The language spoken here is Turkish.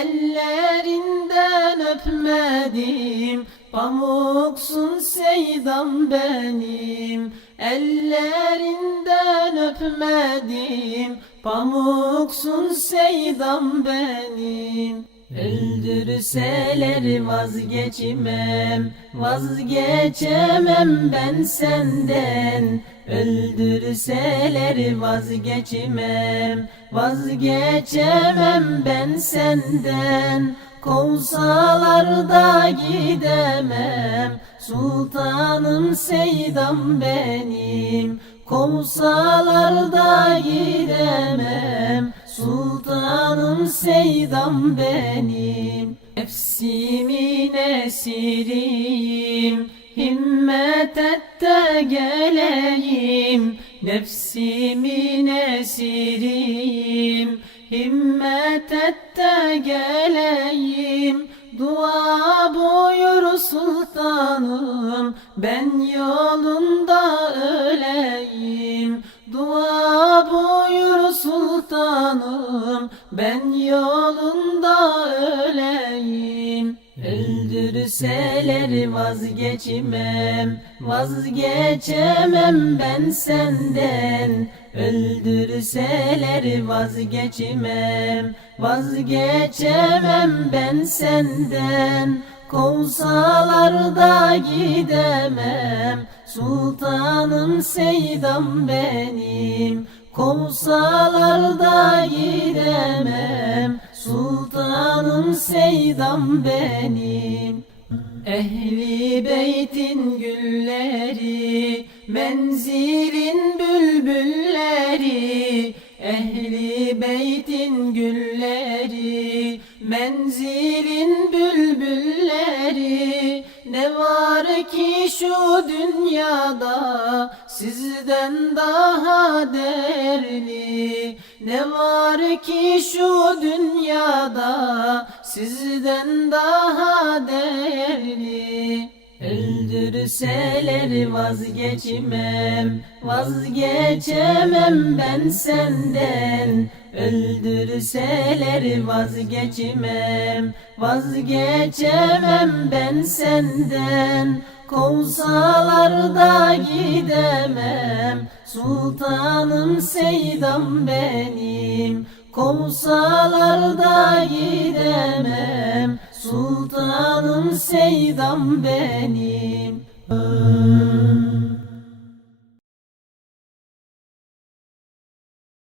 Ellerinden öpmedim. Pamuksun seydam benim. Ellerinden öpmedim. Pamuksun seydam benim Öldürseler vazgeçmem Vazgeçemem ben senden. Öldürseler vazgeçmem Vazgeçemem ben senden. Kovsalar da gidemem Sultanım seydam benim. Kovsalar da gidemem seydam benim Nefsimin esiriyim. Himmet et de geleyim Nefsimin esiriyim. Himmet et de geleyim Dua buyur sultanım. Ben yolunda öleyim. Dua buyur sultanım Ben yolunda öleyim. Öldürseler vazgeçmem Vazgeçemem ben senden. Öldürseler vazgeçmem Vazgeçemem ben senden. Kovsalar da gidemem Sultanım seydam benim Kovsalar gidemem Sultanım seydam benim. Ehli beytin gülleri Menzilin bülbülleri. Ehli beytin gülleri Menzilin bülbülleri. Ne var ki şu dünyada Sizden daha değerli. Ne var ki şu dünyada Sizden daha değerli Öldürseler vazgeçmem Vazgeçemem ben senden. Öldürseler vazgeçmem Vazgeçemem ben senden. Kovsalar da gidemem Sultanım seydam benim. Kovsalar da gidemem Sultanım seydam benim Uh...